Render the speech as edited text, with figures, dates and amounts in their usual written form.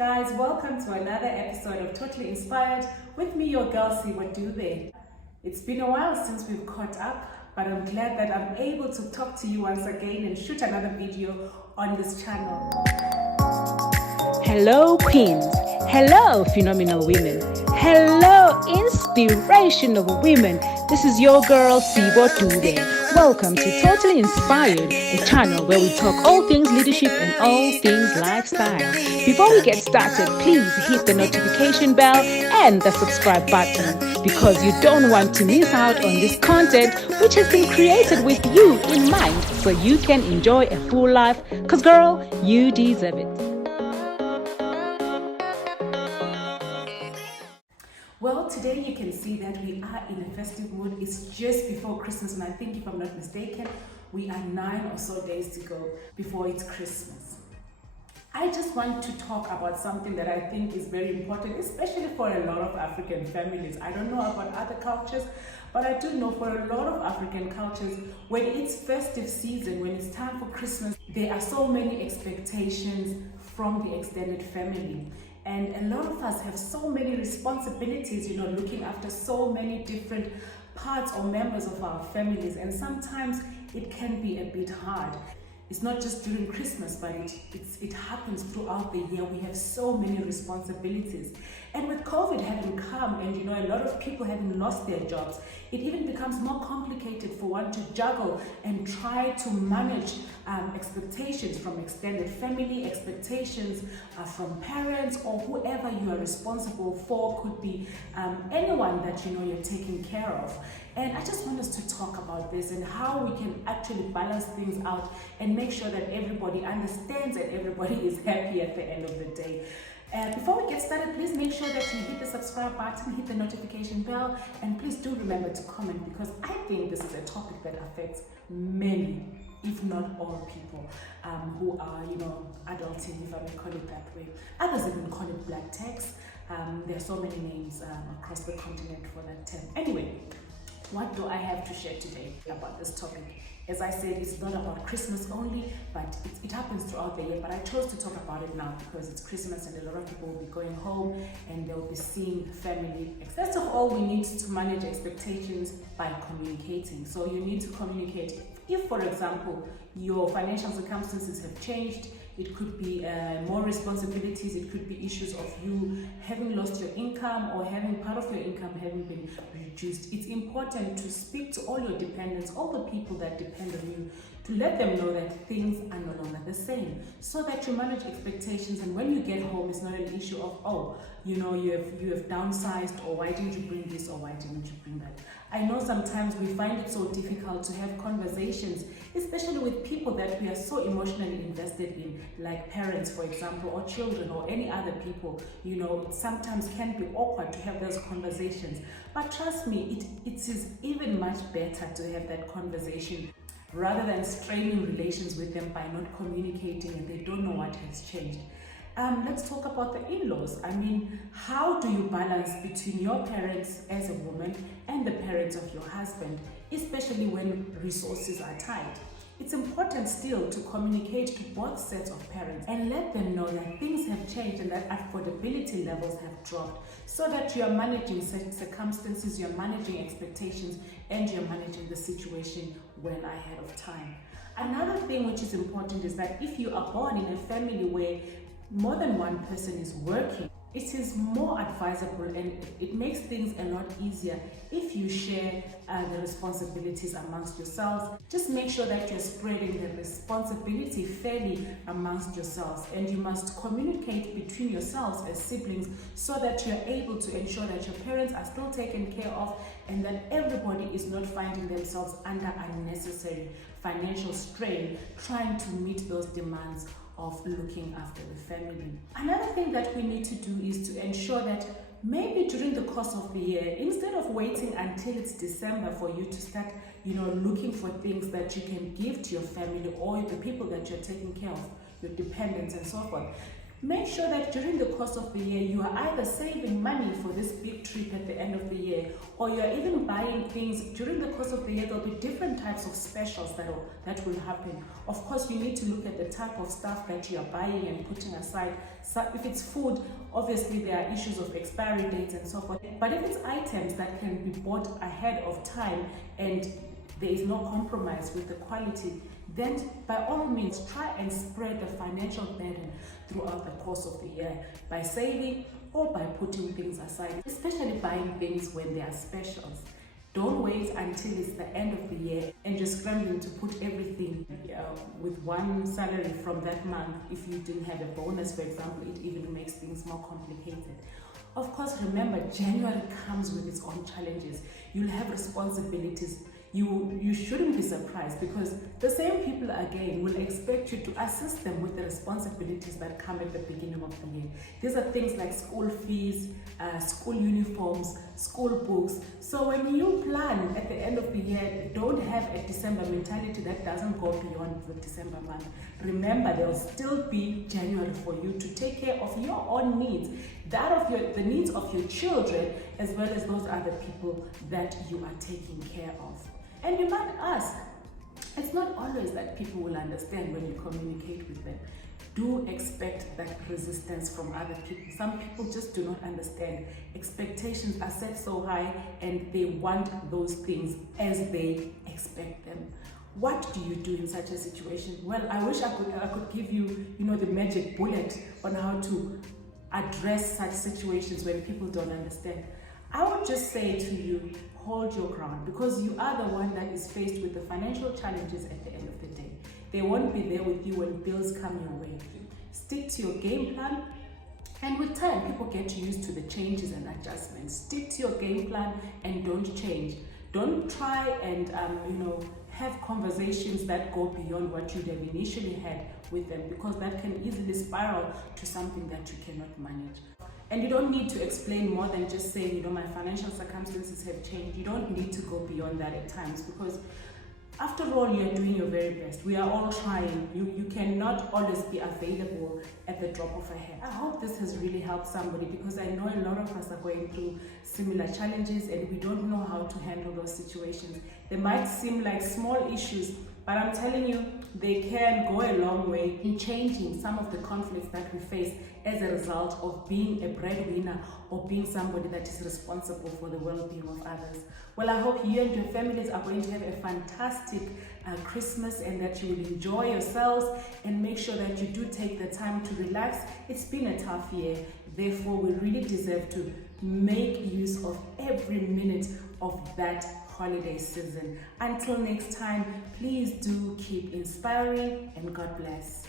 guys? Welcome to another episode of Totally Inspired with me, your girl, See What Do They. It's been a while since we've caught up, but I'm glad that I'm able to talk to you once again and shoot another video on this channel. Hello queens, hello phenomenal women, hello inspirational women. This is your girl See What Do They. Welcome to Totally Inspired, a channel where we talk all things leadership and all things lifestyle. Before we get started, please hit the notification bell and the subscribe button because you don't want to miss out on this content which has been created with you in mind so you can enjoy a full life, because girl, you deserve it. Well, today you can see that we are in a festive mood. It's just before Christmas, and I think, if I'm not mistaken, we are 9 or so days to go before it's Christmas. I just want to talk about something that I think is very important, especially for a lot of African families. I don't know about other cultures, but I do know for a lot of African cultures, when it's festive season, when it's time for Christmas, there are so many expectations from the extended family. And a lot of us have so many responsibilities, looking after so many different parts or members of our families. And sometimes it can be a bit hard. It's not just during Christmas, but it happens throughout the year. We have so many responsibilities. And with COVID having come and, a lot of people having lost their jobs, it even becomes more complicated for one to juggle and try to manage expectations from extended family, expectations from parents, or whoever you are responsible for. Could be anyone that you're taking care of. And I just want us to talk about this and how we can actually balance things out and make sure that everybody understands and everybody is happy at the end of the day. Before we get started, please make sure that you hit the subscribe button, hit the notification bell, and please do remember to comment, because I think this is a topic that affects many, if not all people who are, adulting, if I may call it that way. Others even call it black tax. There are so many names across the continent for that term. Anyway, what do I have to share today about this topic? As I said, it's not about Christmas only, but it happens throughout the year. But I chose to talk about it now because it's Christmas and a lot of people will be going home and they'll be seeing family. First of all, we need to manage expectations by communicating. So you need to communicate. If, for example, your financial circumstances have changed, it could be more responsibilities, it could be issues of you having lost your income or having part of your income having been reduced. It's important to speak to all your dependents, all the people that depend on you, to let them know that things are no longer the same, so that you manage expectations. And when you get home, it's not an issue of, you have downsized, or why didn't you bring this, or why didn't you bring that. I know sometimes we find it so difficult to have conversations, especially with people that we are so emotionally invested in, like parents, for example, or children, or any other people. It sometimes can be awkward to have those conversations. But trust me, it is even much better to have that conversation rather than straining relations with them by not communicating and they don't know what has changed. Let's talk about the in-laws. I mean, how do you balance between your parents as a woman and the parents of your husband, especially when resources are tight? It's important still to communicate to both sets of parents and let them know that things have changed and that affordability levels have dropped, so that you are managing circumstances, you're managing expectations, and you're managing the situation well ahead of time. Another thing which is important is that if you are born in a family where more than one person is working, it is more advisable and it makes things a lot easier if you share the responsibilities amongst yourselves. Just make sure that you're spreading the responsibility fairly amongst yourselves, and you must communicate between yourselves as siblings so that you're able to ensure that your parents are still taken care of and that everybody is not finding themselves under unnecessary financial strain trying to meet those demands of looking after the family. Another thing that we need to do is to ensure that maybe during the course of the year, instead of waiting until it's December for you to start, looking for things that you can give to your family or the people that you're taking care of, your dependents and so forth, Make sure that during the course of the year, you are either saving money for this big trip at the end of the year, or you're even buying things during the course of the year. There'll be different types of specials that will happen. Of course, you need to look at the type of stuff that you are buying and putting aside. So if it's food, obviously there are issues of expiry dates and so forth. But if it's items that can be bought ahead of time and there is no compromise with the quality, then by all means try and spread the financial burden throughout the course of the year by saving or by putting things aside, especially buying things when they are specials. Don't wait until it's the end of the year and just scrambling to put everything with one salary from that month. If you didn't have a bonus, for example, it even makes things more complicated. Of course, remember, January comes with its own challenges. You'll have responsibilities. You shouldn't be surprised, because the same people again will expect you to assist them with the responsibilities that come at the beginning of the year. These are things like school fees, school uniforms, school books. So when you plan at the end of the year, don't have a December mentality that doesn't go beyond the December month. Remember, there will still be January for you to take care of your own needs, the needs of your children, as well as those other people that you are taking care of. And you might ask, it's not always that people will understand when you communicate with them. Do expect that resistance from other people. Some people just do not understand. Expectations are set so high and they want those things as they expect them. What do you do in such a situation? Well, I wish I could give you, the magic bullet on how to address such situations when people don't understand. I would just say to you, hold your ground, because you are the one that is faced with the financial challenges at the end of the day. They won't be there with you when bills come your way. Stick to your game plan, and with time, people get used to the changes and adjustments. Stick to your game plan and don't change. Don't try and have conversations that go beyond what you'd have initially had with them, because that can easily spiral to something that you cannot manage. And you don't need to explain more than just saying, my financial circumstances have changed. You don't need to go beyond that at times, because after all, you're doing your very best. We are all trying. You cannot always be available at the drop of a hat. I hope this has really helped somebody, because I know a lot of us are going through similar challenges and we don't know how to handle those situations. They might seem like small issues, but I'm telling you, they can go a long way in changing some of the conflicts that we face as a result of being a breadwinner or being somebody that is responsible for the well-being of others. Well, I hope you and your families are going to have a fantastic Christmas, and that you will enjoy yourselves, and make sure that you do take the time to relax. It's been a tough year. Therefore, we really deserve to make use of every minute of that holiday season. Until next time, please do keep inspiring, and God bless.